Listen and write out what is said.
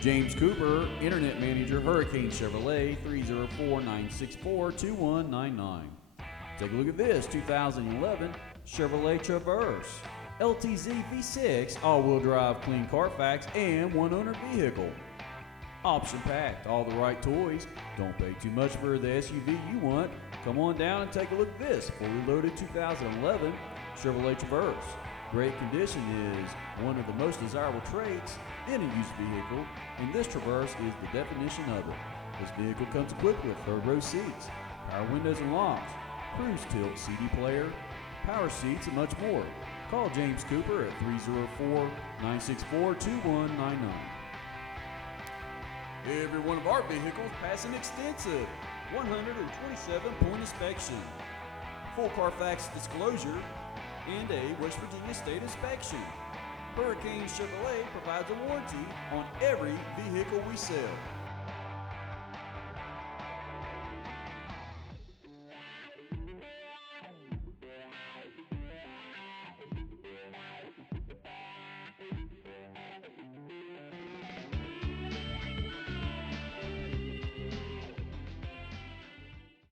James Cooper, Internet Manager, Hurricane Chevrolet, 304-964-2199. Take a look at this 2011 Chevrolet Traverse. LTZ V6, all-wheel drive, clean Carfax, and one-owner vehicle. Option packed, all the right toys. Don't pay too much for the SUV you want. Come on down and take a look at this fully loaded 2011 Chevrolet Traverse. Great condition is one of the most desirable traits in a used vehicle, and this Traverse is the definition of it. This vehicle comes equipped with third-row seats, power windows and locks, cruise tilt CD player, power seats, and much more. Call James Cooper at 304-964-2199. Every one of our vehicles pass an extensive 127-point inspection, full Carfax disclosure, and a West Virginia state inspection. Hurricane Chevrolet provides a warranty on every vehicle we sell.